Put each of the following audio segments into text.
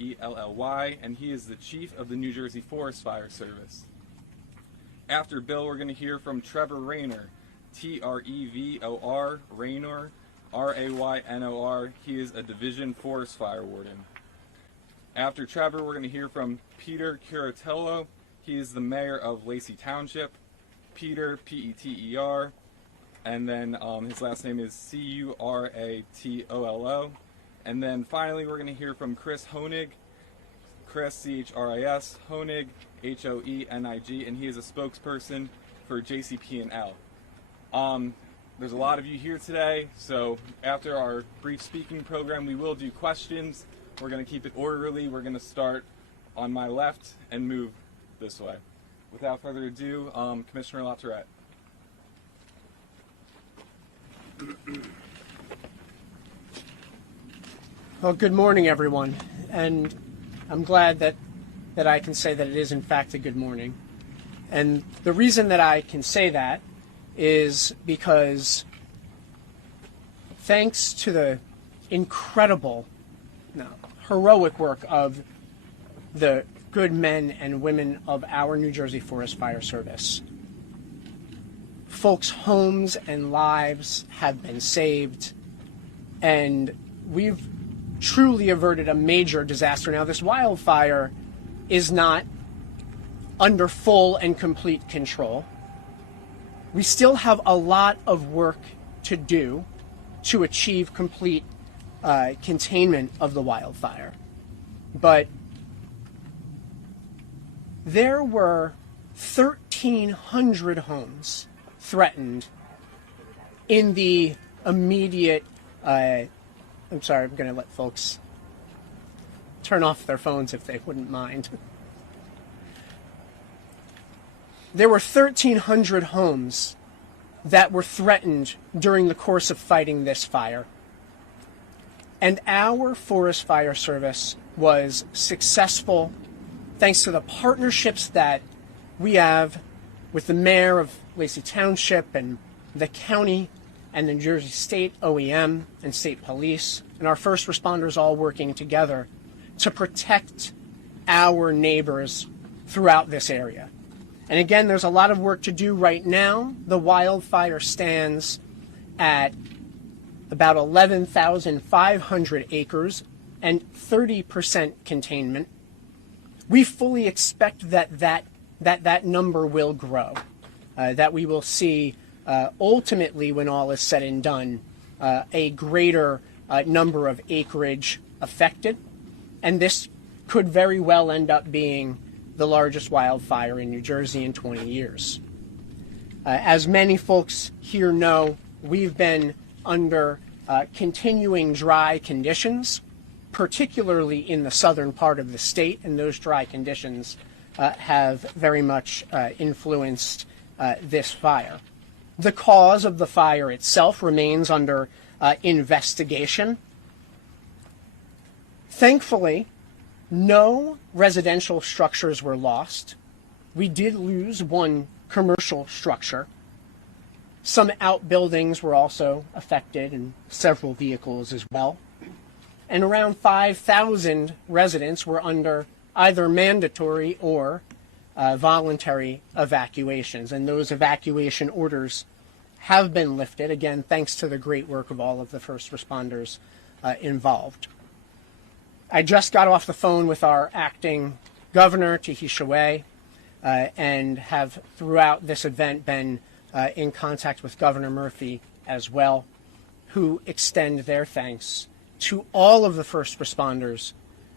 O'Shanelly, and he is the Chief of the New Jersey Forest Fire Service. After Bill, we're going to hear from Trevor Raynor, Trevor, Raynor, Raynor. He is a Division Forest Fire Warden. After Trevor, we're going to hear from Peter Curatello. He is the Mayor of Lacy Township. Peter, Peter, and then his last name is Curatolo. And then finally, we're going to hear from Chris Honig, Chris, Chris, Honig, Hoenig, and he is a spokesperson for JCP&L. There's a lot of you here today, so after our brief speaking program, we will do questions. We're going to keep it orderly. We're going to start on my left and move this way. Without further ado, Commissioner LaTourette. Well, good morning, everyone, and I'm glad that I can say that it is in fact a good morning. And the reason that I can say that is because thanks to the incredible, heroic work of the good men and women of our New Jersey Forest Fire Service, folks' homes and lives have been saved, and we've truly averted a major disaster. Now, this wildfire is not under full and complete control. We still have a lot of work to do to achieve complete containment of the wildfire. But there were 1,300 homes threatened in the immediate, I'm sorry, I'm going to let folks turn off their phones if they wouldn't mind. There were 1,300 homes that were threatened during the course of fighting this fire. And our Forest Fire Service was successful thanks to the partnerships that we have with the mayor of Lacy Township and the county and the New Jersey State OEM and state police and our first responders all working together to protect our neighbors throughout this area. And again, there's a lot of work to do right now. The wildfire stands at about 11,500 acres and 30% containment. We fully expect that number will grow, that we will see ultimately, when all is said and done, a greater number of acreage affected. And this could very well end up being the largest wildfire in New Jersey in 20 years. As many folks here know, we've been under continuing dry conditions, particularly in the southern part of the state, and those dry conditions have very much influenced this fire. The cause of the fire itself remains under investigation. Thankfully, no residential structures were lost. We did lose one commercial structure. Some outbuildings were also affected and several vehicles as well. And around 5,000 residents were under either mandatory or voluntary evacuations. And those evacuation orders have been lifted, again, thanks to the great work of all of the first responders involved. I just got off the phone with our acting governor, Tahisha, and have throughout this event been in contact with Governor Murphy as well, who extend their thanks to all of the first responders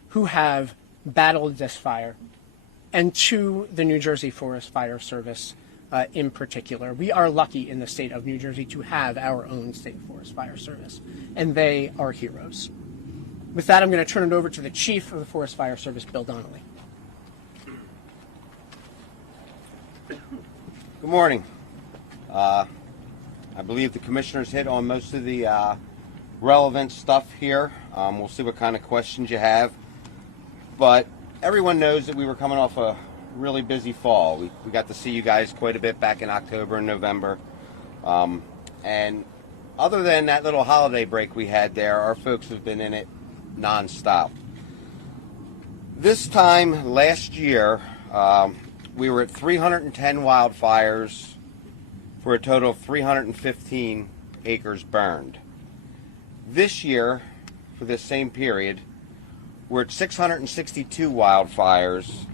who have battled this fire, and to the New Jersey Forest Fire Service in particular. We are lucky in the state of New Jersey to have our own state forest fire service, and they are heroes. With that, I'm going to turn it over to the Chief of the Forest Fire Service, Bill Donnelly. Good morning. I believe the commissioners hit on most of the relevant stuff here. We'll see what kind of questions you have. But everyone knows that we were coming off a really busy fall. We got to see you guys quite a bit back in October and November. And other than that little holiday break we had there, our folks have been in it nonstop. This time last year, we were at 310 wildfires for a total of 315 acres burned. This year, for this same period, we're at 662 wildfires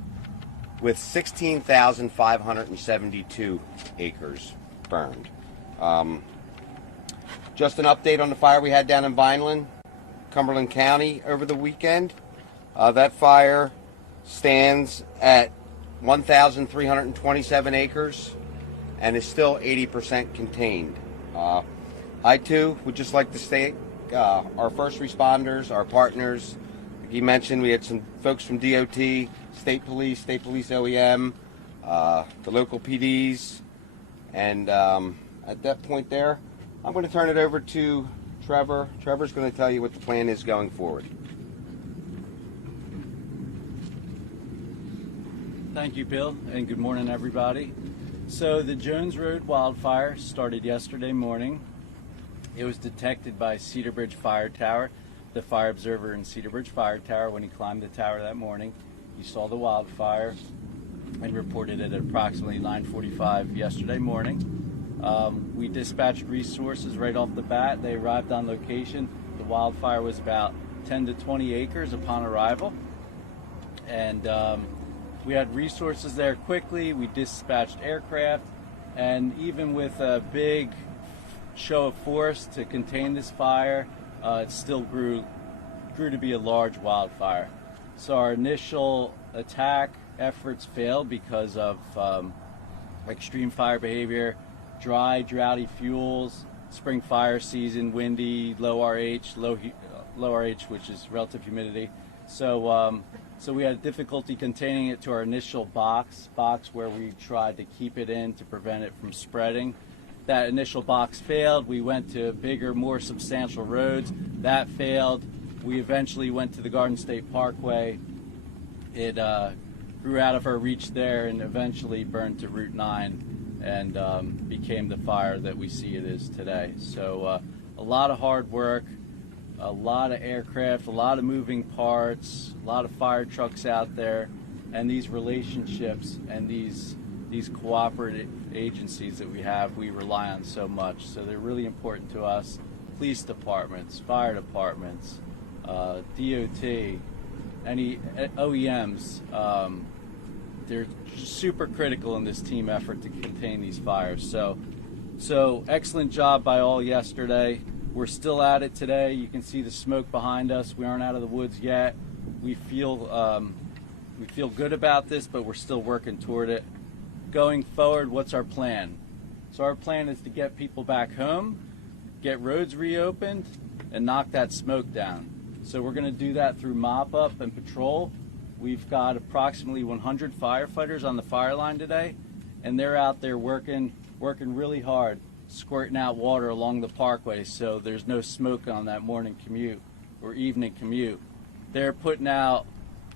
with 16,572 acres burned. Just an update on the fire we had down in Vineland, Cumberland County over the weekend. That fire stands at 1,327 acres and is still 80% contained. I too would just like to thank our first responders, our partners. Like you mentioned, we had some folks from DOT, State Police OEM, the local PDs, and at that point there, I'm going to turn it over to Trevor. Trevor's going to tell you what the plan is going forward. Thank you, Bill, and good morning, everybody. So the Jones Road wildfire started yesterday morning. It was detected by Cedar Bridge Fire Tower, the fire observer in Cedar Bridge Fire Tower. When he climbed the tower that morning, he saw the wildfire and reported it at approximately 9:45 yesterday morning. We dispatched resources right off the bat. They arrived on location. The wildfire was about 10 to 20 acres upon arrival, and we had resources there quickly. We dispatched aircraft, and even with a big show of force to contain this fire, it still grew to be a large wildfire. So our initial attack efforts failed because of extreme fire behavior, dry, droughty fuels, spring fire season, windy, low RH, which is relative humidity. So we had difficulty containing it to our initial box where we tried to keep it in to prevent it from spreading. That initial box failed. We went to bigger, more substantial roads. That failed. We eventually went to the Garden State Parkway. It grew out of our reach there and eventually burned to Route 9 and became the fire that we see it is today. So a lot of hard work, a lot of aircraft, a lot of moving parts, a lot of fire trucks out there, and these relationships and these cooperative agencies that we rely on so much. So they're really important to us. Police departments, fire departments, DOT, any OEMs, they're super critical in this team effort to contain these fires. So excellent job by all yesterday. We're still at it today. You can see the smoke behind us. We aren't out of the woods yet. We feel good about this, but we're still working toward it. Going forward, what's our plan? So our plan is to get people back home, get roads reopened, and knock that smoke down. So we're going to do that through mop-up and patrol. We've got approximately 100 firefighters on the fire line today, and they're out there working really hard, squirting out water along the parkway so there's no smoke on that morning commute or evening commute. They're putting out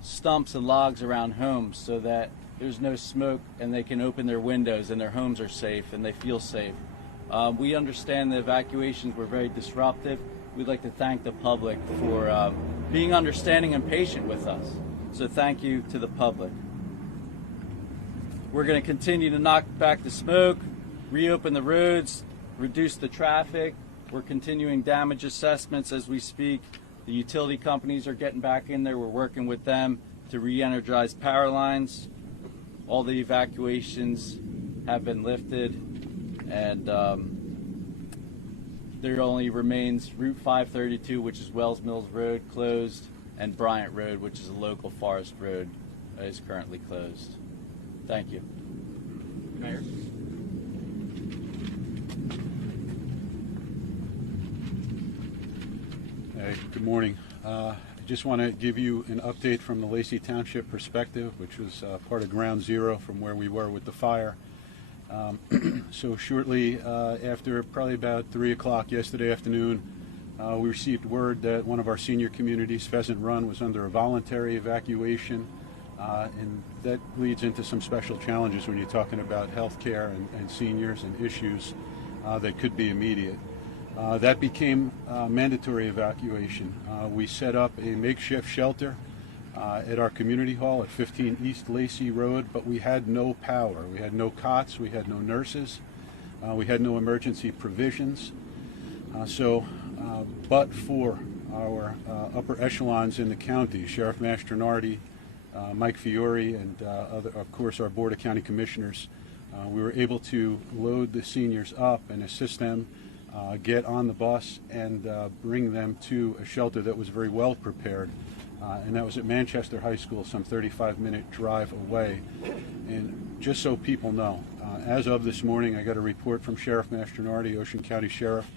stumps and logs around homes so that there's no smoke and they can open their windows and their homes are safe and they feel safe. We understand the evacuations were very disruptive. We'd like to thank the public for being understanding and patient with us. So thank you to the public. We're going to continue to knock back the smoke, reopen the roads, reduce the traffic. We're continuing damage assessments as we speak. The utility companies are getting back in there. We're working with them to re-energize power lines. All the evacuations have been lifted, and there only remains Route 532, which is Wells Mills Road, closed, and Bryant Road, which is a local forest road, is currently closed. Thank you. Mayor? Hey, good morning. I just want to give you an update from the Lacy Township perspective, which was part of ground zero from where we were with the fire. So shortly after probably about 3 o'clock yesterday afternoon, we received word that one of our senior communities, Pheasant Run, was under a voluntary evacuation, and that leads into some special challenges when you're talking about health care and seniors and issues that could be immediate. That became mandatory evacuation. We set up a makeshift shelter at our community hall at 15 East Lacey Road, but we had no power. We had no cots, we had no nurses, we had no emergency provisions. But for our upper echelons in the county, Sheriff Mastronardi, Mike Fiore, and of course our Board of County Commissioners, we were able to load the seniors up and assist them get on the bus and bring them to a shelter that was very well prepared. And that was at Manchester High School, some 35-minute drive away. And just so people know, as of this morning, I got a report from Sheriff Mastronardi, Ocean County Sheriff,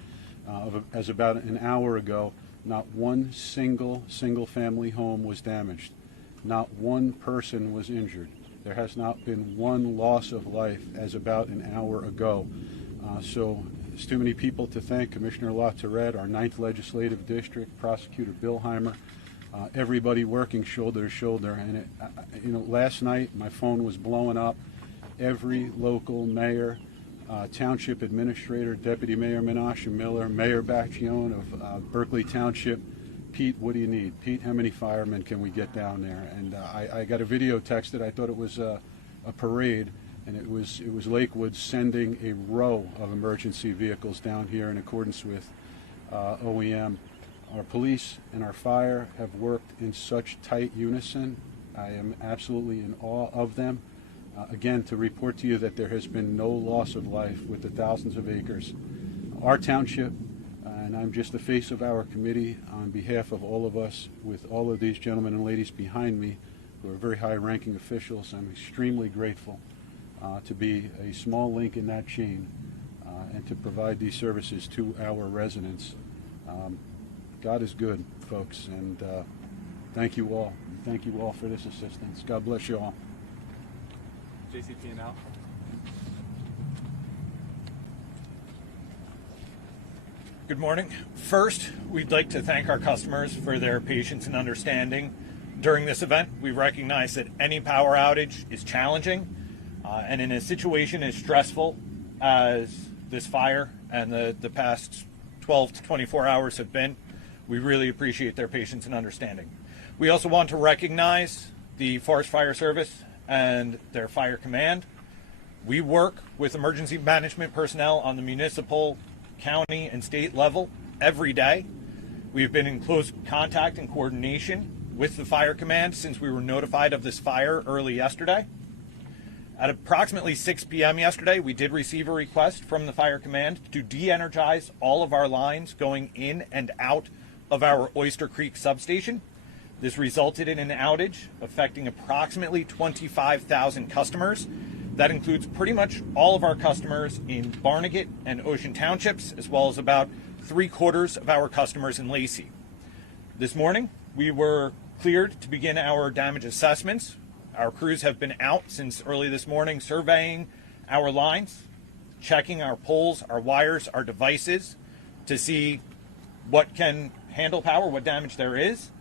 as about an hour ago, not one single family home was damaged. Not one person was injured. There has not been one loss of life as about an hour ago. So there's too many people to thank. Commissioner LaTourette, our 9th Legislative District, Prosecutor Billheimer, everybody working shoulder to shoulder. And last night my phone was blowing up. Every local mayor, township administrator, Deputy Mayor Menashe Miller, Mayor Bacchione of Berkeley Township. Pete, what do you need? Pete, how many firemen can we get down there? And I got a video texted. I thought it was a parade, and it was Lakewood sending a row of emergency vehicles down here in accordance with OEM. Our police and our fire have worked in such tight unison. I am absolutely in awe of them. Again, to report to you that there has been no loss of life with the thousands of acres. Our township, and I'm just the face of our committee on behalf of all of us, with all of these gentlemen and ladies behind me who are very high-ranking officials, I'm extremely grateful to be a small link in that chain and to provide these services to our residents. God is good, folks, and thank you all. Thank you all for this assistance. God bless you all. JCP&L. Good morning. First, we'd like to thank our customers for their patience and understanding during this event. We recognize that any power outage is challenging, and in a situation as stressful as this fire and the past 12 to 24 hours have been, we really appreciate their patience and understanding. We also want to recognize the Forest Fire Service and their fire command. We work with emergency management personnel on the municipal, county, and state level every day. We've been in close contact and coordination with the fire command since we were notified of this fire early yesterday. At approximately 6 p.m. yesterday, we did receive a request from the fire command to de-energize all of our lines going in and out of our Oyster Creek substation. This resulted in an outage affecting approximately 25,000 customers. That includes pretty much all of our customers in Barnegat and Ocean Townships, as well as about 3/4 of our customers in Lacey. This morning, we were cleared to begin our damage assessments. Our crews have been out since early this morning surveying our lines, checking our poles, our wires, our devices to see what can handle power, what damage there is.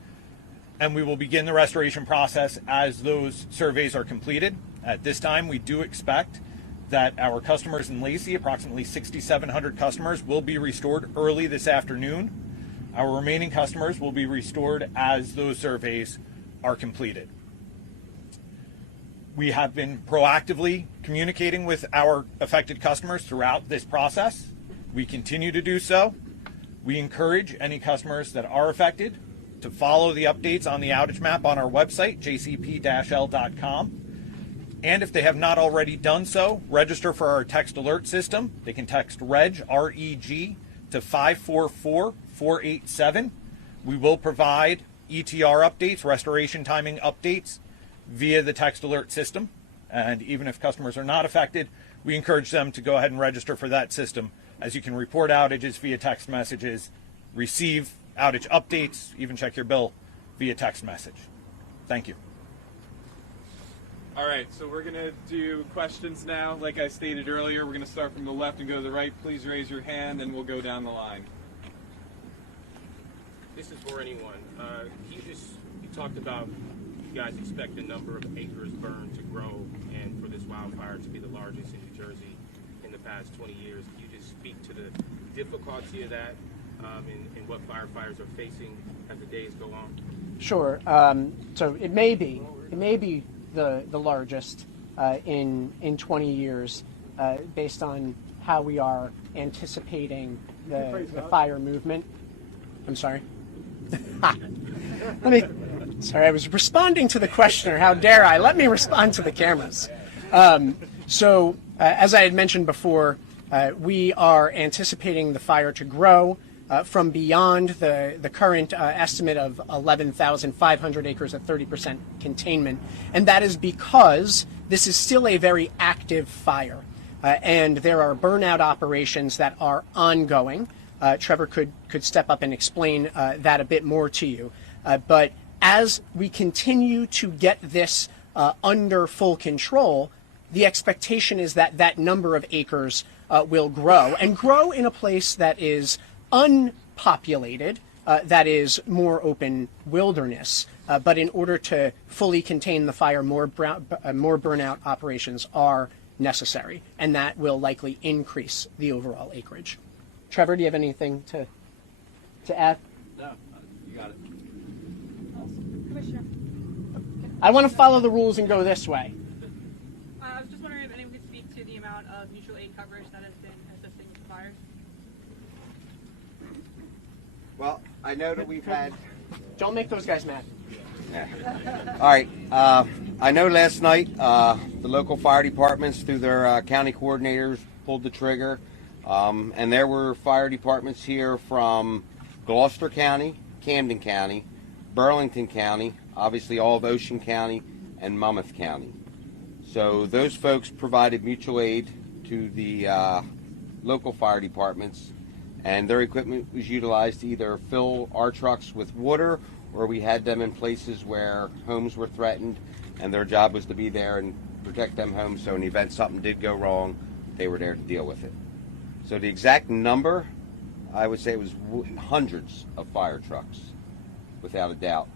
And we will begin the restoration process as those surveys are completed. At this time, we do expect that our customers in Lacey, approximately 6,700 customers, will be restored early this afternoon. Our remaining customers will be restored as those surveys are completed. We have been proactively communicating with our affected customers throughout this process. We continue to do so. We encourage any customers that are affected to follow the updates on the outage map on our website, jcp-l.com. And if they have not already done so, register for our text alert system. They can text REG, R-E-G, to 544-487. We will provide ETR updates, restoration timing updates, via the text alert system. And even if customers are not affected, we encourage them to go ahead and register for that system, as you can report outages via text messages, receive outage updates, even check your bill via text message. Thank you. All right, so we're going to do questions now. Like I stated earlier, we're going to start from the left and go to the right. Please raise your hand and we'll go down the line. This is for anyone. You talked about you guys expect the number of acres burned to grow and for this wildfire to be the largest in New Jersey in the past 20 years. Can you just speak to the difficulty of that in what firefighters are facing as the days go on? Sure. So it may be the largest in 20 years, based on how we are anticipating the fire movement. I'm sorry. Sorry, I was responding to the questioner. How dare I? Let me respond to the cameras. As I had mentioned before, we are anticipating the fire to grow from beyond the current estimate of 11,500 acres at 30% containment. And that is because this is still a very active fire. And there are burnout operations that are ongoing. Trevor could step up and explain that a bit more to you. But as we continue to get this under full control, the expectation is that that number of acres will grow, and grow in a place that is unpopulated, that is more open wilderness. But in order to fully contain the fire, more burnout operations are necessary, and that will likely increase the overall acreage. Trevor, do you have anything to add? No, you got it. Commissioner, I want to follow the rules and go this way. I was just wondering if anyone could speak to the amount of mutual aid coverage that has been assisting with the fires. Well, I know that we've had. Don't make those guys mad. Yeah. All right. I know last night the local fire departments, through their county coordinators, pulled the trigger, and there were fire departments here from Gloucester County, Camden County, Burlington County, obviously all of Ocean County, and Monmouth County. So those folks provided mutual aid to the local fire departments, and their equipment was utilized to either fill our trucks with water, or we had them in places where homes were threatened, and their job was to be there and protect them homes, so in the event something did go wrong, they were there to deal with it. So the exact number, I would say it was hundreds of fire trucks, without a doubt,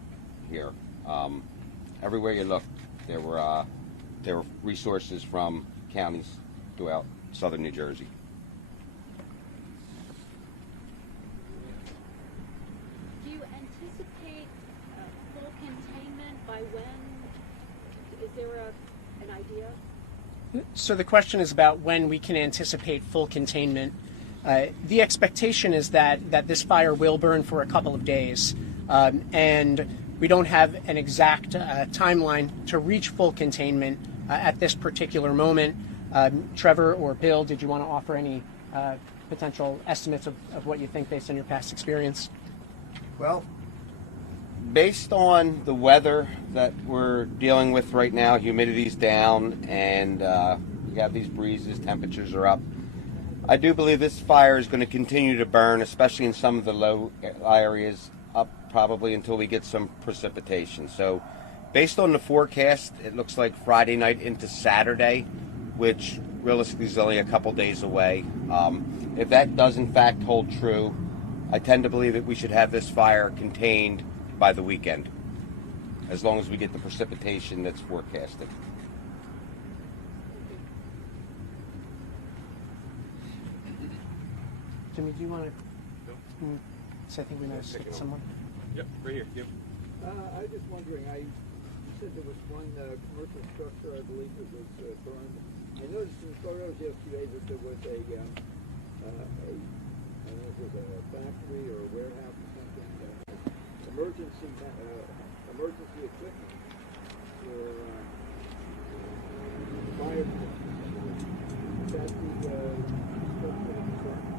here. Everywhere you looked, there were resources from counties throughout southern New Jersey. Do you anticipate full containment by when? Is there an idea? So the question is about when we can anticipate full containment. The expectation is that this fire will burn for a couple of days, and we don't have an exact timeline to reach full containment at this particular moment. Trevor or Bill, did you want to offer any potential estimates of what you think based on your past experience? Well, based on the weather that we're dealing with right now, humidity's down, and we have these breezes, temperatures are up. I do believe this fire is going to continue to burn, especially in some of the low areas, up probably until we get some precipitation. So based on the forecast, it looks like Friday night into Saturday, which realistically is only a couple days away. If that does in fact hold true, I tend to believe that we should have this fire contained by the weekend, as long as we get the precipitation that's forecasted. Jimmy, do you want to? So I think we might have skipped someone. Yep, right here. Yep. I was just wondering, you said there was one commercial structure, I believe, that was burned. I noticed in the photos yesterday that there was I don't know if it was a factory or a warehouse or something, emergency equipment for fire protection. Is that the structure that was burned?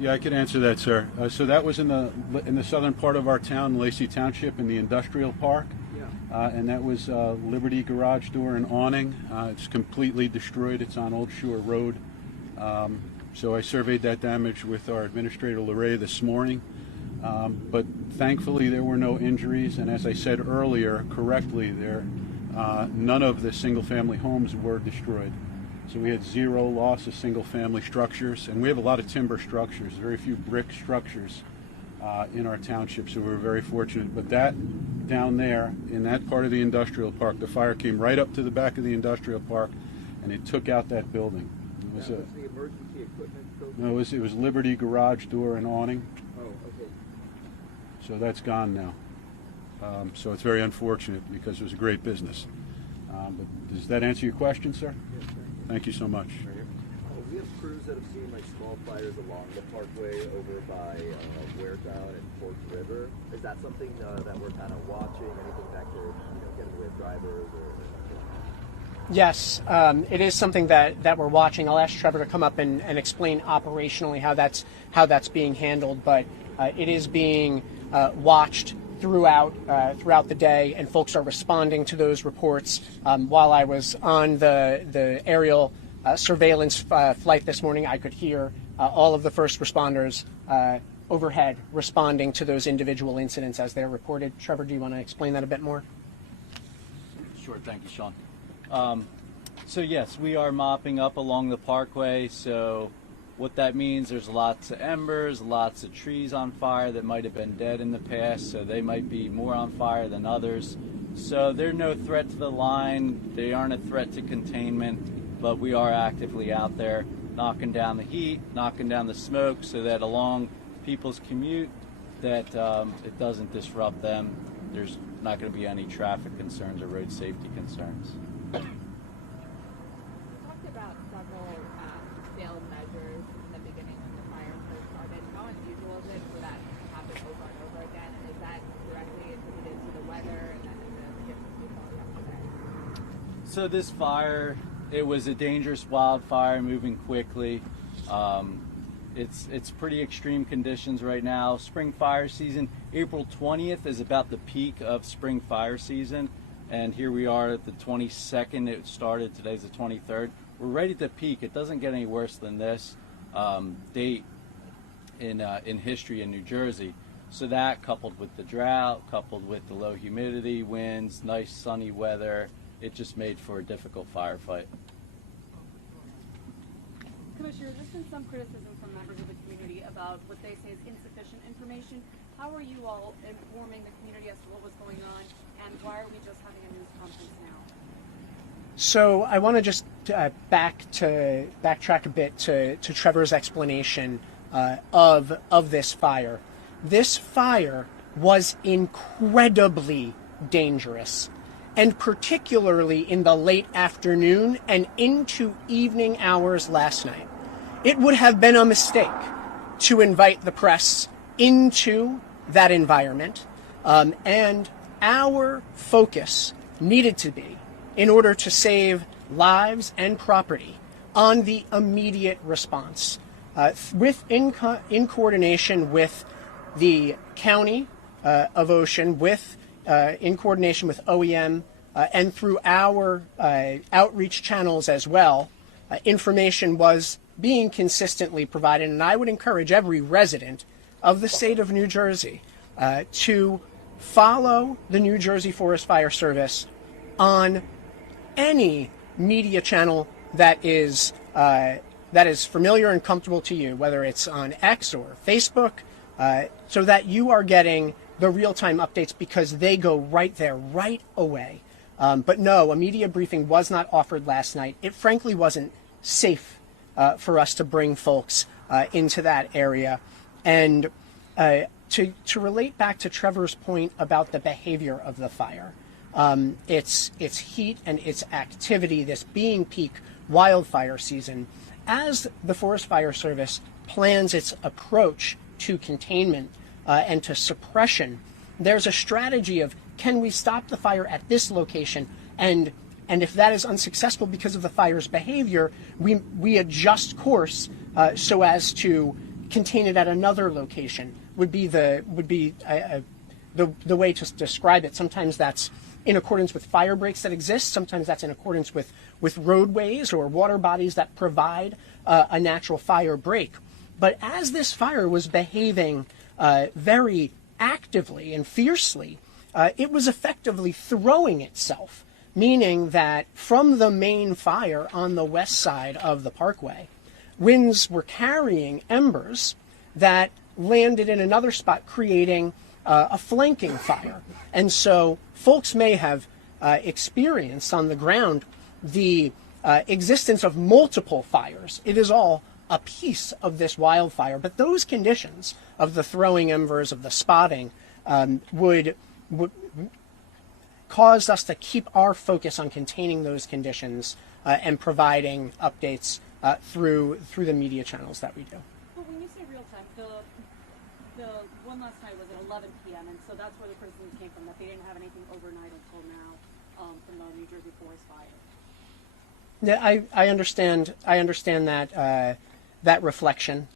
Yeah, I can answer that, sir. So that was in the southern part of our town, Lacy Township, in the industrial park. Yeah. And that was Liberty garage door and awning. It's completely destroyed. It's on Old Shore Road. So I surveyed that damage with our administrator, Lorray, this morning. But thankfully, there were no injuries. And as I said earlier, correctly, none of the single-family homes were destroyed. So we had zero loss of single-family structures, and we have a lot of timber structures, very few brick structures in our township, so we were very fortunate. But that down there, in that part of the industrial park, the fire came right up to the back of the industrial park and it took out that building. It was That was the emergency equipment building? no, it was Liberty garage door and awning. Oh, okay. So that's gone now. So it's very unfortunate because it was a great business. But does that answer your question, sir? Yes, Thank you so much. We have crews that have seen like small fires along the parkway over by Waretown and Fork River. Is that something that we're kind of watching? Anything that could get in the way of drivers or? Yes, it is something that we're watching. I'll ask Trevor to come up and explain operationally how that's being handled, but it is being watched throughout the day, and folks are responding to those reports. While I was on the aerial surveillance flight this morning, I could hear all of the first responders overhead responding to those individual incidents as they're reported. Trevor, do you want to explain that a bit more? Sure, thank you, Sean. So yes, we are mopping up along the parkway. So what that means, there's lots of embers, lots of trees on fire that might have been dead in the past, so they might be more on fire than others. So they're no threat to the line, they aren't a threat to containment, but we are actively out there knocking down the heat, knocking down the smoke, so that along people's commute, that it doesn't disrupt them. There's not going to be any traffic concerns or road safety concerns. You talked about several failed measures in the beginning when the fire first started. How unusual is it for that to happen over and over again? And is that directly attributed to the weather and then the difference we saw yesterday? So this fire, it was a dangerous wildfire moving quickly. It's pretty extreme conditions right now. Spring fire season, April 20th is about the peak of spring fire season. And here we are at the 22nd. It started, today's the 23rd. We're ready to peak. It doesn't get any worse than this date in history in New Jersey. So that, coupled with the drought, coupled with the low humidity, winds, nice sunny weather, it just made for a difficult firefight. Commissioner, there's been some criticism from members of the community about what they say is insufficient information. How are you all informing the community as to what was going on, and why are we just having a news conference now? So I want to just backtrack a bit to Trevor's explanation of this fire. This fire was incredibly dangerous, and particularly in the late afternoon and into evening hours last night. It would have been a mistake to invite the press into that environment, and our focus needed to be, in order to save lives and property, on the immediate response, in coordination with the county of Ocean, in coordination with OEM, and through our outreach channels as well. Information was being consistently provided, and I would encourage every resident of the state of New Jersey to follow the New Jersey Forest Fire Service on any media channel that is familiar and comfortable to you, whether it's on X or Facebook, so that you are getting the real-time updates, because they go right there, right away. But no, a media briefing was not offered last night. It frankly wasn't safe for us to bring folks into that area. And to relate back to Trevor's point about the behavior of the fire, its heat and its activity, this being peak wildfire season, as the Forest Fire Service plans its approach to containment and to suppression, there's a strategy of, can we stop the fire at this location, and if that is unsuccessful because of the fire's behavior, we adjust course so as to contain it at another location. Would be the way to describe it. Sometimes that's in accordance with fire breaks that exist. Sometimes that's in accordance with roadways or water bodies that provide a natural fire break. But as this fire was behaving very actively and fiercely, it was effectively throwing itself, meaning that from the main fire on the west side of the parkway, winds were carrying embers that landed in another spot, creating a flanking fire. And so folks may have experienced on the ground the existence of multiple fires. It is all a piece of this wildfire, but those conditions of the throwing embers, of the spotting, would cause us to keep our focus on containing those conditions and providing updates through the media channels that we do. But when you say real time, the one last night was at 11 p.m. and so that's where the criticism came from, that they didn't have anything overnight until now from the New Jersey forest fire. Yeah, I understand. I understand that reflection.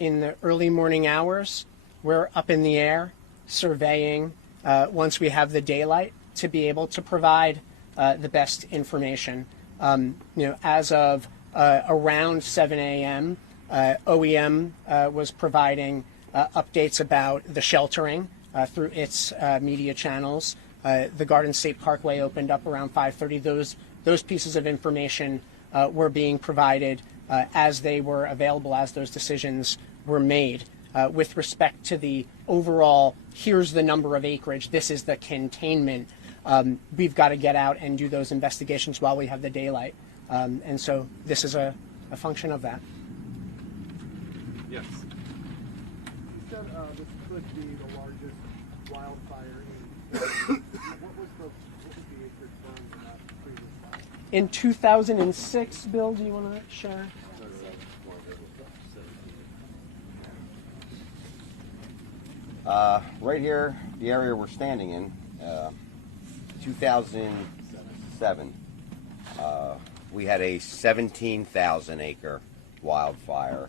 In the early morning hours, we're up in the air surveying once we have the daylight to be able to provide the best information. As of around 7 a.m., OEM was providing updates about the sheltering through its media channels. The Garden State Parkway opened up around 5:30. Those pieces of information were being provided as they were available, as those decisions were made. With respect to the overall, here's the number of acreage, this is the containment, we've got to get out and do those investigations while we have the daylight. And so this is a function of that. Yes. You said this could be the largest wildfire in what was the acreage burned in that previous fire? In 2006, Bill, do you want to share? Right here, the area we're standing in, 2007, we had a 17,000 acre wildfire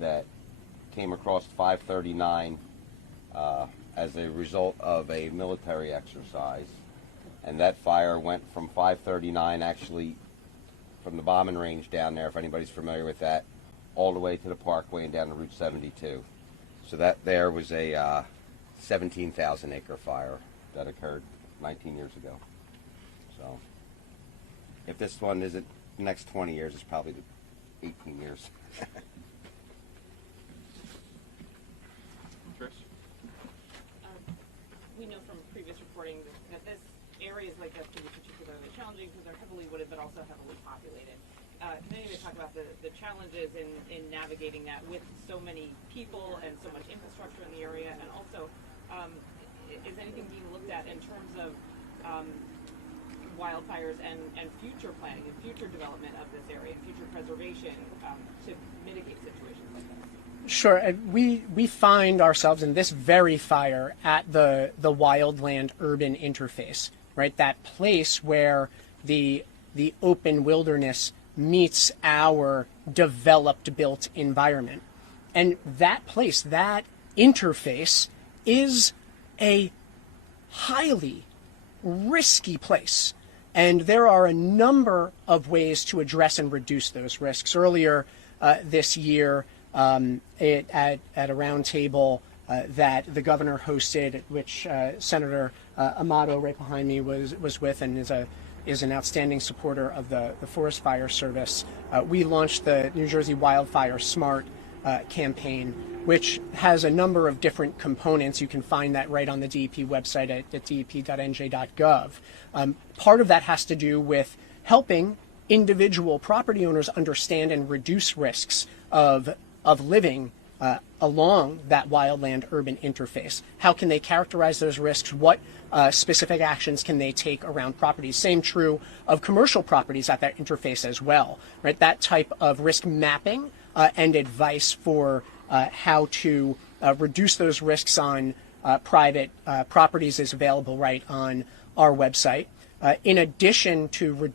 that came across 539 as a result of a military exercise. And that fire went from 539, actually from the bombing range down there, if anybody's familiar with that, all the way to the Parkway and down to Route 72. So that there was a 17,000 acre fire that occurred 19 years ago. So if this one isn't the next 20 years, it's probably the 18 years. Trish? We know from previous reporting that this areas like this can be particularly challenging because they're heavily wooded but also heavily populated. Can anyone talk about the challenges in navigating that with so many people and so much infrastructure in the area, and also is anything being looked at in terms of wildfires and future planning and future development of this area and future preservation to mitigate situations like this? Sure. We find ourselves in this very fire at the wildland urban interface, right? That place where the open wilderness meets our developed built environment. And that place, that interface, is a highly risky place. And there are a number of ways to address and reduce those risks. Earlier this year, at a round table that the governor hosted, which Senator Amato, right behind me, was with, and is an outstanding supporter of the Forest Fire Service, we launched the New Jersey Wildfire Smart campaign, which has a number of different components. You can find that right on the DEP website at dep.nj.gov. Part of that has to do with helping individual property owners understand and reduce risks of living along that wildland urban interface. How can they characterize those risks? What specific actions can they take around properties? Same true of commercial properties at that interface as well, right? That type of risk mapping and advice for how to reduce those risks on private properties is available right on our website. In addition to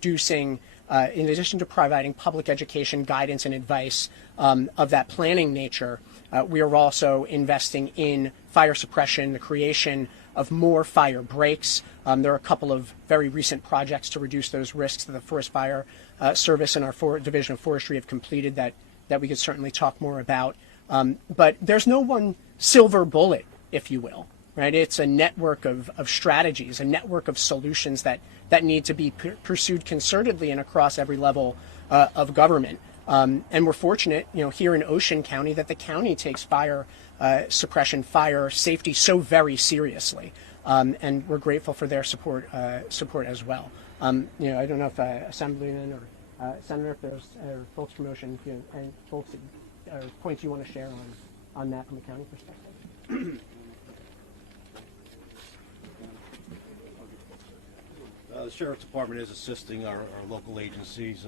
providing public education, guidance, and advice of that planning nature, we are also investing in fire suppression, the creation of more fire breaks. There are a couple of very recent projects to reduce those risks that the Forest Fire Service and our Division of Forestry have completed that we could certainly talk more about. But there's no one silver bullet, if you will, right? It's a network of strategies, a network of solutions that need to be pursued concertedly and across every level of government. And we're fortunate, here in Ocean County, that the county takes fire suppression, fire safety so very seriously, and we're grateful for their support as well. I don't know if Assemblyman or Senator, if there's folks from Ocean, and folks or points you want to share on that from a county perspective. The Sheriff's Department is assisting our local agencies,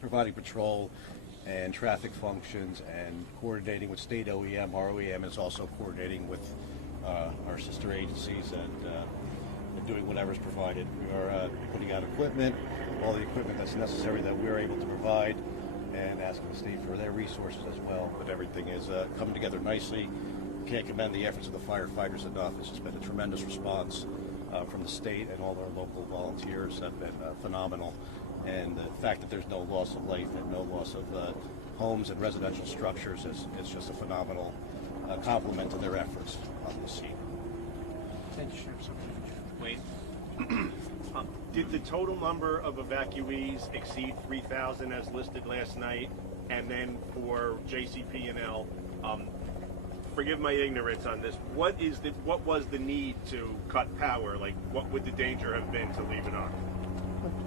providing patrol and traffic functions and coordinating with state OEM. Our OEM is also coordinating with our sister agencies and doing whatever's provided. We are putting out equipment, all the equipment that's necessary that we're able to provide, and asking the state for their resources as well. But everything is coming together nicely. Can't commend the efforts of the firefighters enough. It's just been a tremendous response from the state, and all our local volunteers have been phenomenal. And the fact that there's no loss of life and no loss of homes and residential structures is just a phenomenal compliment to their efforts on the scene. Thank you, Sheriff. Wayne? Did the total number of evacuees exceed 3,000 as listed last night? And then for JCP&L, forgive my ignorance on this, what was the need to cut power? Like, what would the danger have been to leave it on?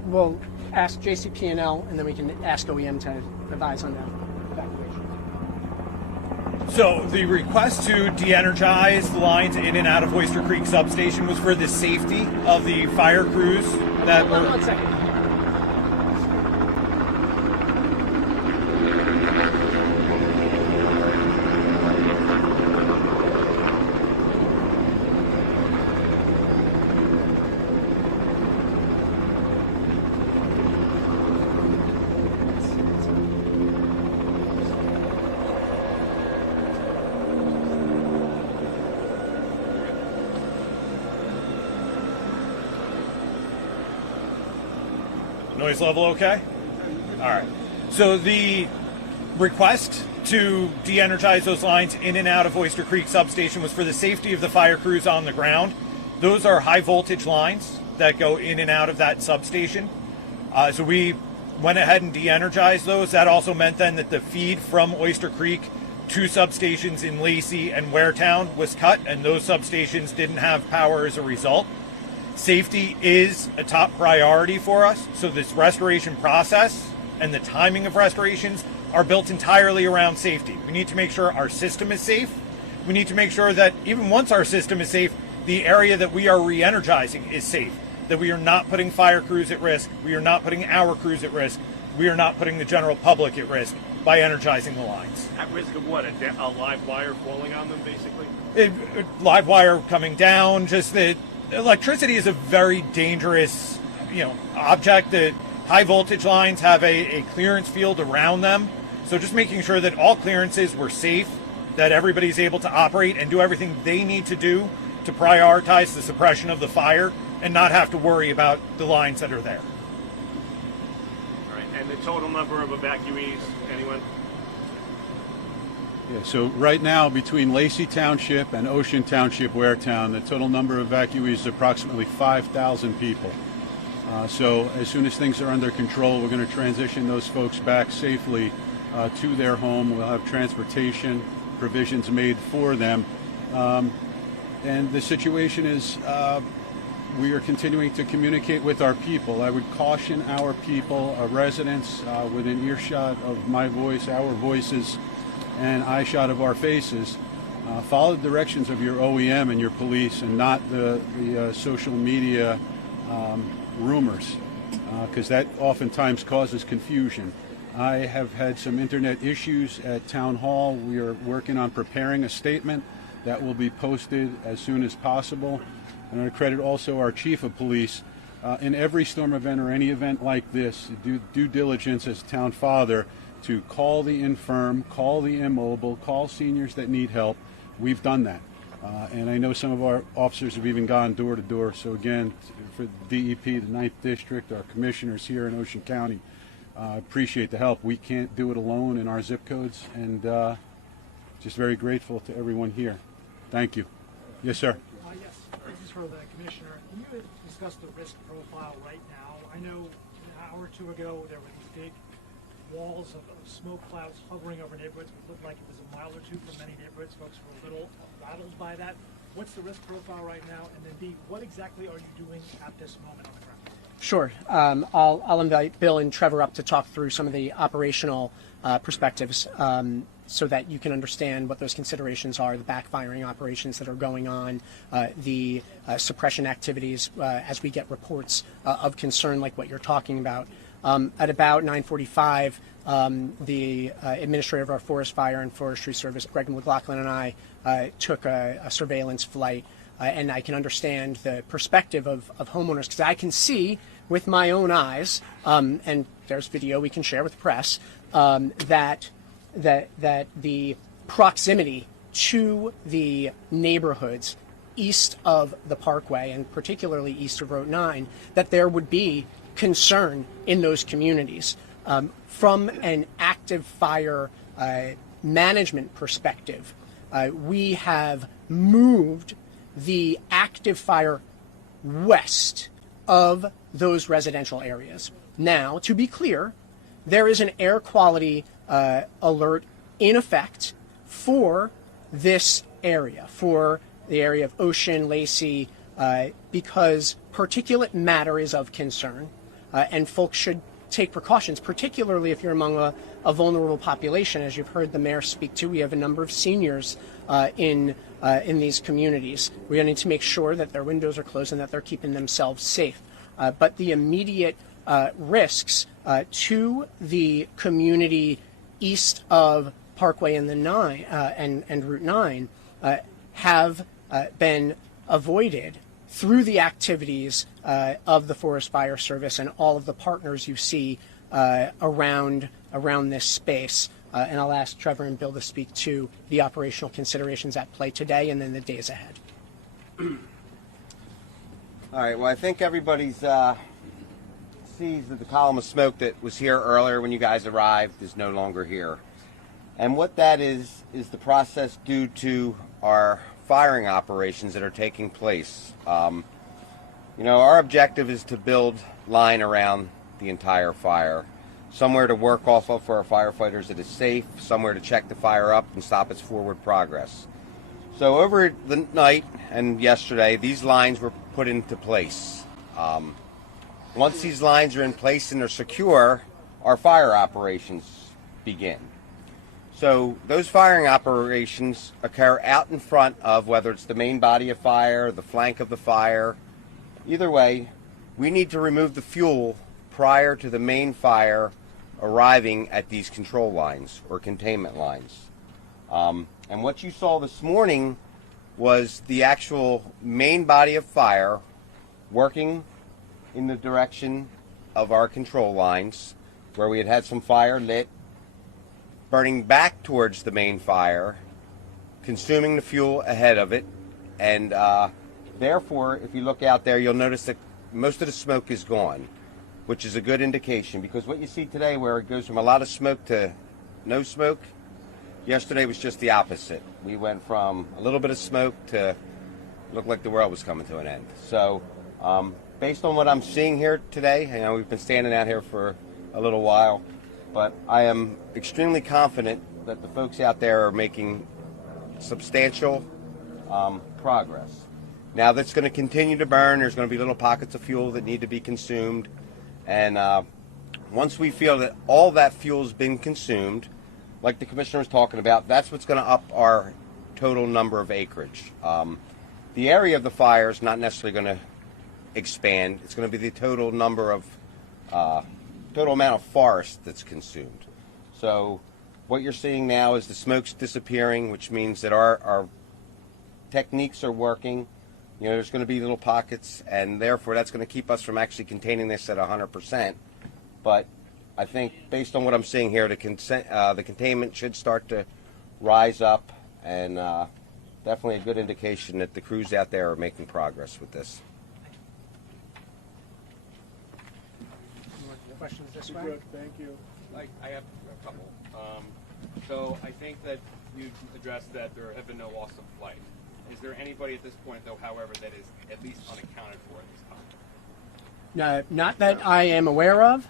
We'll ask JCP&L, and then we can ask OEM to advise on that evacuation. So the request to de-energize the lines in and out of Oyster Creek substation was for the safety of the fire crews that were... One second. Noise level okay? All right. So the request to de-energize those lines in and out of Oyster Creek substation was for the safety of the fire crews on the ground. Those are high voltage lines that go in and out of that substation. So we went ahead and de-energized those. That also meant then that the feed from Oyster Creek to substations in Lacey and Waretown was cut, and those substations didn't have power as a result. Safety is a top priority for us, so this restoration process and the timing of restorations are built entirely around safety. We need to make sure our system is safe. We need to make sure that even once our system is safe, the area that we are re-energizing is safe, that we are not putting fire crews at risk, we are not putting our crews at risk, we are not putting the general public at risk by energizing the lines. At risk of what? A live wire falling on them, basically? Live wire coming down, just the electricity is a very dangerous, object. That high voltage lines have a clearance field around them. So just making sure that all clearances were safe, that everybody's able to operate and do everything they need to do to prioritize the suppression of the fire and not have to worry about the lines that are there. All right. And the total number of evacuees, anyone? Yeah, so right now, between Lacy Township and Ocean Township, Waretown, the total number of evacuees is approximately 5,000 people. So as soon as things are under control, we're going to transition those folks back safely to their home. We'll have transportation provisions made for them. And the situation is we are continuing to communicate with our people. I would caution our people, our residents, within earshot of my voice, our voices, and eye shot of our faces, follow the directions of your OEM and your police, and not the social media rumors, because that oftentimes causes confusion. I have had some internet issues at Town Hall. We are working on preparing a statement that will be posted as soon as possible. And I credit also our chief of police. In every storm event or any event like this, do due diligence as town father to call the infirm, call the immobile, call seniors that need help. We've done that. And I know some of our officers have even gone door to door. So again, for DEP, the 9th District, our commissioners here in Ocean County, appreciate the help. We can't do it alone in our zip codes, and just very grateful to everyone here. Thank you. Yes, sir. Yes, this is for the commissioner. Can you discuss the risk profile right now? I know an hour or two ago there were these big walls of smoke clouds hovering over neighborhoods. It looked like it was a mile or two from many neighborhoods. Folks were a little rattled by that. What's the risk profile right now? And then B, what exactly are you doing at this moment on the ground? Sure. I'll invite Bill and Trevor up to talk through some of the operational perspectives so that you can understand what those considerations are, the backfiring operations that are going on, the suppression activities as we get reports of concern like what you're talking about. At about 9:45, the administrator of our Forest Fire and Forestry Service, Greg McLaughlin, and I took a surveillance flight. And I can understand the perspective of homeowners because I can see with my own eyes, and there's video we can share with the press, that the proximity to the neighborhoods east of the Parkway and particularly east of Route 9, that there would be concern in those communities. From an active fire management perspective, we have moved the active fire west of those residential areas. Now, to be clear, there is an air quality alert in effect for this area, for the area of Ocean, Lacey, because particulate matter is of concern, and folks should take precautions, particularly if you're among a vulnerable population. As you've heard the mayor speak to, we have a number of seniors in these communities. We're going to need to make sure that their windows are closed and that they're keeping themselves safe. But the immediate risks to the community east of Parkway and and Route 9 have been avoided through the activities of the Forest Fire Service and all of the partners you see around this space. And I'll ask Trevor and Bill to speak to the operational considerations at play today and then the days ahead. All right, well, I think everybody sees that the column of smoke that was here earlier when you guys arrived is no longer here. And what that is the process due to our firing operations that are taking place. Our objective is to build line around the entire fire. Somewhere to work off of for our firefighters that is safe, somewhere to check the fire up and stop its forward progress. So over the night and yesterday, these lines were put into place. Once these lines are in place and they're secure, our fire operations begin. So those firing operations occur out in front of whether it's the main body of fire, the flank of the fire. Either way, we need to remove the fuel prior to the main fire arriving at these control lines or containment lines. And what you saw this morning was the actual main body of fire working in the direction of our control lines where we had some fire lit, burning back towards the main fire, consuming the fuel ahead of it, and therefore, if you look out there, you'll notice that most of the smoke is gone, which is a good indication, because what you see today where it goes from a lot of smoke to no smoke, yesterday was just the opposite. We went from a little bit of smoke to look like the world was coming to an end. So based on what I'm seeing here today, we've been standing out here for a little while, but I am extremely confident that the folks out there are making substantial progress. Now that's going to continue to burn. There's going to be little pockets of fuel that need to be consumed. And once we feel that all that fuel has been consumed, like the commissioner was talking about, that's what's going to up our total number of acreage. The area of the fire is not necessarily going to expand. It's going to be the total number of, total amount of forest that's consumed. So what you're seeing now is the smoke's disappearing, which means that our techniques are working. There's going to be little pockets, and therefore that's going to keep us from actually containing this at 100%. But I think based on what I'm seeing here, the containment should start to rise up, and definitely a good indication that the crews out there are making progress with this. Questions this way? Good, thank you. I have a couple. So I think that you addressed that there have been no loss of life. Is there anybody at this point, though, however, that is at least unaccounted for at this time? No, not that I am aware of,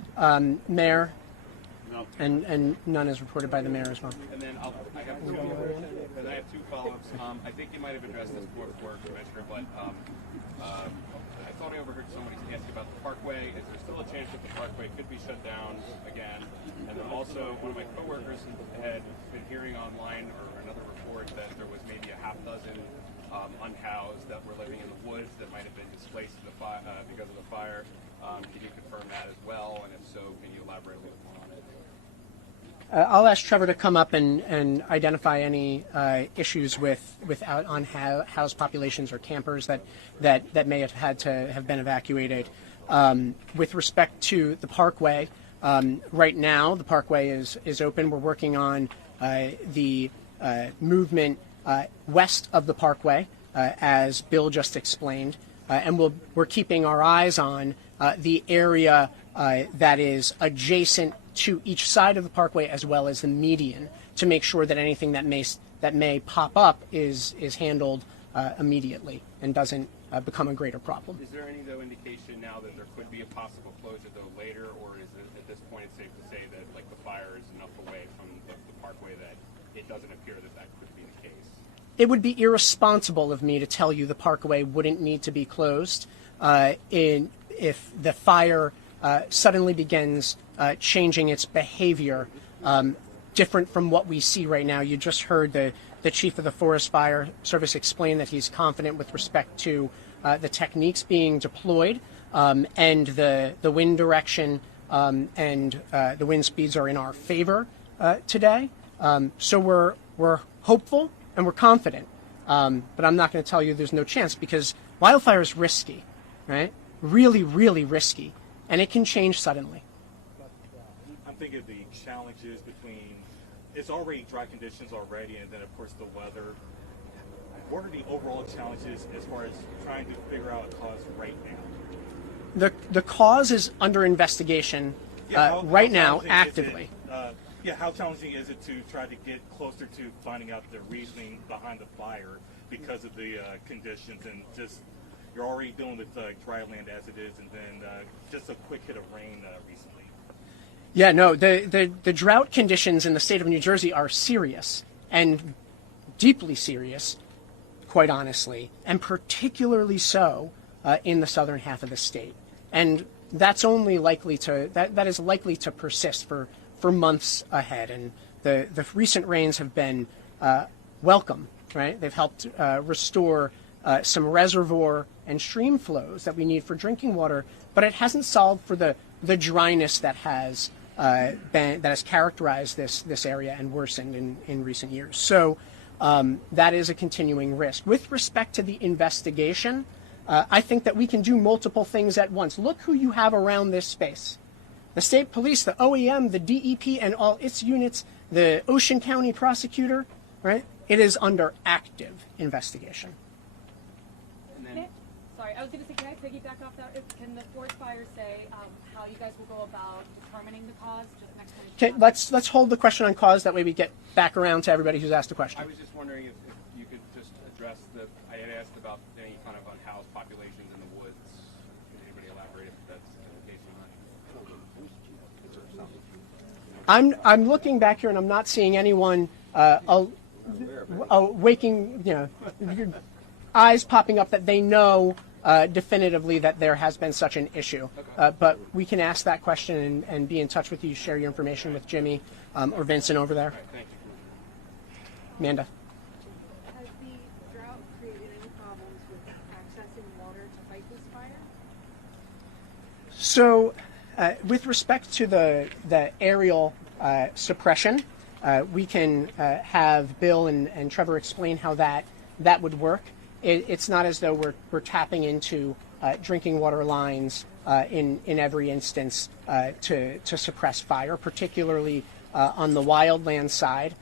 Mayor. No. And none is reported by the mayor as well. And then I have two follow-ups. I think you might have addressed this before, Commissioner, but I thought I overheard somebody ask about the Parkway. Is there still a chance that the Parkway could be shut down again? And then also, one of my coworkers had been hearing online or another report that there was maybe a half dozen unhoused that were living in the woods that might have been displaced because of the fire. Can you confirm that as well? And if so, can you elaborate a little more on it? I'll ask Trevor to come up and identify any issues with unhoused populations or campers that may have had to have been evacuated. With respect to the Parkway, right now the Parkway is open. We're working on the movement west of the Parkway, as Bill just explained, and we're keeping our eyes on the area that is adjacent to each side of the Parkway as well as the median to make sure that anything that may pop up is handled immediately and doesn't become a greater problem. Is there any indication now that there could be a possible closure later, or is it at this point it's safe to say that the fire is enough away from the Parkway that it doesn't appear that could be the case? It would be irresponsible of me to tell you the Parkway wouldn't need to be closed if the fire suddenly begins changing its behavior different from what we see right now. You just heard the chief of the Forest Fire Service explain that he's confident with respect to the techniques being deployed and the wind direction and the wind speeds are in our favor today. So we're hopeful and we're confident, but I'm not going to tell you there's no chance because wildfire is risky, right? Really, really risky, and it can change suddenly. I'm thinking of the challenges between, it's already dry conditions already, and then of course the weather. What are the overall challenges as far as trying to figure out a cause right now? The cause is under investigation right now, actively. How challenging is it to try to get closer to finding out the reasoning behind the fire because of the conditions and just you're already dealing with dry land as it is, and then just a quick hit of rain recently. Yeah, no, the drought conditions in the state of New Jersey are serious and deeply serious, quite honestly, and particularly so in the southern half of the state. And that's only likely to that is likely to persist for months ahead. And the recent rains have been welcome, right? They've helped restore some reservoir and stream flows that we need for drinking water, but it hasn't solved for the dryness that has characterized this area and worsened in recent years. So that is a continuing risk. With respect to the investigation, I think that we can do multiple things at once. Look who you have around this space. The state police, the OEM, the DEP, and all its units, the Ocean County prosecutor, right? It is under active investigation. Sorry, I was going to say, can I piggyback off that? Can the forest fire say how you guys will go about determining the cause? Just next time. Okay, let's hold the question on cause. That way we get back around to everybody who's asked a question. I was just wondering if you could just address I had asked about any kind of unhoused populations in the woods. Can anybody elaborate if that's the case or not? I'm looking back here and I'm not seeing anyone waking, eyes popping up that they know definitively that there has been such an issue. But we can ask that question and be in touch with you, share your information with Jimmy or Vincent over there. Thank you. Amanda. Has the drought created any problems with accessing water to fight this fire? So with respect to the aerial suppression, we can have Bill and Trevor explain how that would work. It's not as though we're tapping into drinking water lines in every instance to suppress fire, particularly on the wildland side.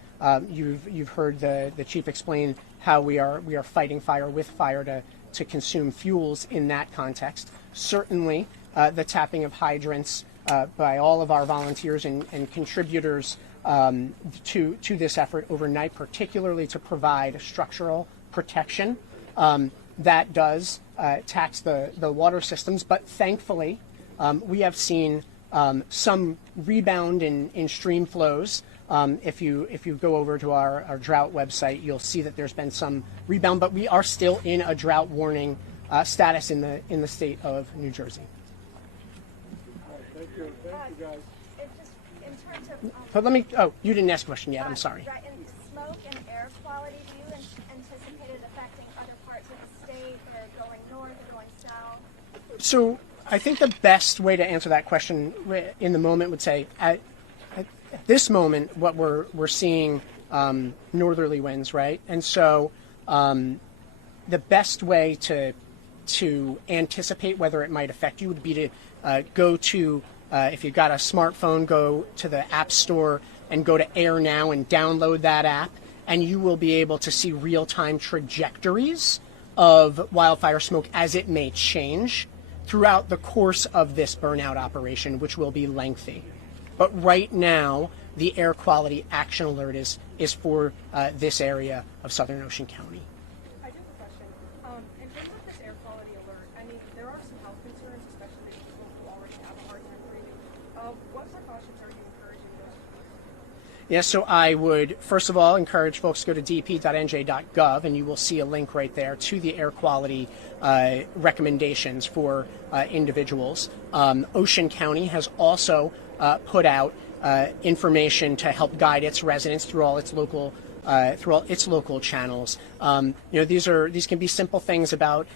You've heard the chief explain how we are fighting fire with fire to consume fuels in that context. Certainly, the tapping of hydrants by all of our volunteers and contributors to this effort overnight, particularly to provide structural protection. That does tax the water systems, but thankfully we have seen some rebound in stream flows. If you go over to our drought website, you'll see that there's been some rebound, but we are still in a drought warning status in the state of New Jersey. Thank you guys. Just in terms of, But let me. Oh, you didn't ask a question yet. I'm sorry. Right, in smoke and air quality, do you anticipate it affecting other parts of the state, or going north or going south? So I think the best way to answer that question in the moment would say at this moment, what we're seeing northerly winds, right? And so the best way to anticipate whether it might affect you would be to go to, if you've got a smartphone, go to the App Store and go to Air Now and download that app, and you will be able to see real-time trajectories of wildfire smoke as it may change throughout the course of this burnout operation, which will be lengthy. But right now, the air quality action alert is for this area of Southern Ocean County. I do have a question. In terms of this air quality alert, I mean, there are some health concerns, especially with people who already have a hard time breathing. What precautions are you encouraging those? Yes, so I would, first of all, encourage folks to go to dp.nj.gov, and you will see a link right there to the air quality recommendations for individuals. Ocean County has also put out information to help guide its residents through all its local channels. These can be simple things about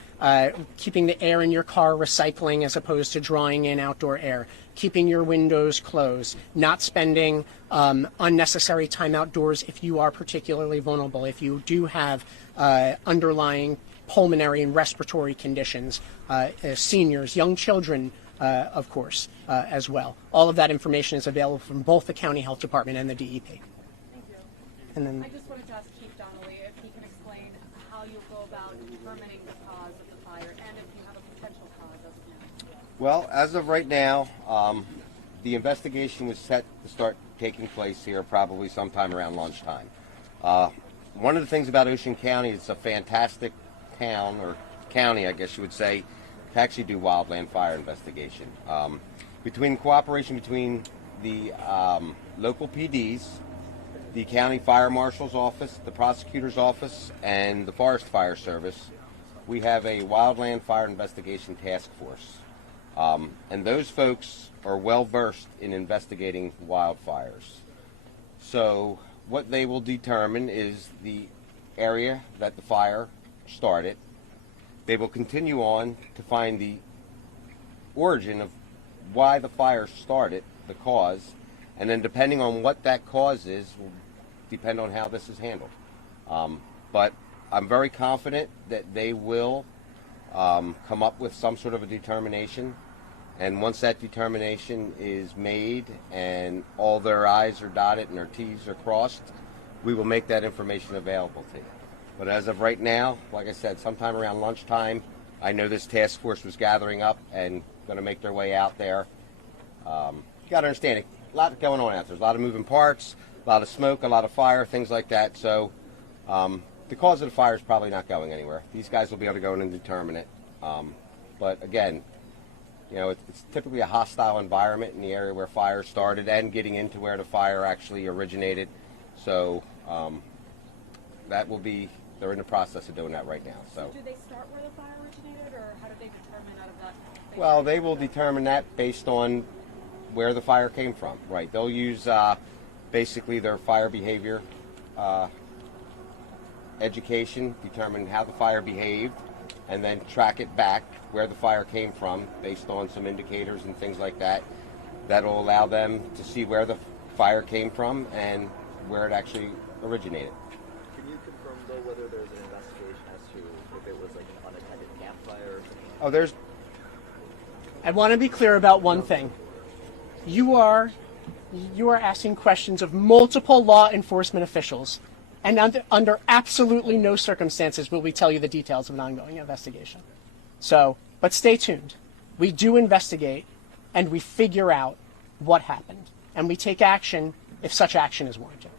keeping the air in your car recycling as opposed to drawing in outdoor air, keeping your windows closed, not spending unnecessary time outdoors if you are particularly vulnerable, if you do have underlying pulmonary and respiratory conditions, seniors, young children, of course, as well. All of that information is available from both the County Health Department and the DEP. Thank you. And then I just wanted to ask Chief Donnelly if he can explain how you go about determining the cause of the fire and if you have a potential cause as of now. Well, as of right now, the investigation was set to start taking place here probably sometime around lunchtime. One of the things about Ocean County, it's a fantastic town, or county, I guess you would say, to actually do wildland fire investigation. Between cooperation between the local PDs, the county fire marshal's office, the prosecutor's office, and the Forest Fire Service, we have a wildland fire investigation task force. And those folks are well versed in investigating wildfires. So what they will determine is the area that the fire started. They will continue on to find the origin of why the fire started, the cause, and then depending on what that cause is will depend on how this is handled. But I'm very confident that they will come up with some sort of a determination, and once that determination is made and all their I's are dotted and their T's are crossed, we will make that information available to you. But as of right now, like I said, sometime around lunchtime, I know this task force was gathering up and going to make their way out there. You got to understand, a lot going on out there. There's a lot of moving parts, a lot of smoke, a lot of fire, things like that. So the cause of the fire is probably not going anywhere. These guys will be able to go in and determine it. But again, it's typically a hostile environment in the area where fire started and getting into where the fire actually originated. So that will be, they're in the process of doing that right now. So do they start where the fire originated, or how do they determine out of that? Well, they will determine that based on where the fire came from, right? They'll use basically their fire behavior education, determine how the fire behaved, and then track it back where the fire came from based on some indicators and things like that. That'll allow them to see where the fire came from and where it actually originated. Can you confirm, though, whether there's an investigation as to if it was like an unattended campfire or something? I want to be clear about one thing. You are asking questions of multiple law enforcement officials, and under absolutely no circumstances will we tell you the details of an ongoing investigation. So, but stay tuned. We do investigate, and we figure out what happened, and we take action if such action is warranted.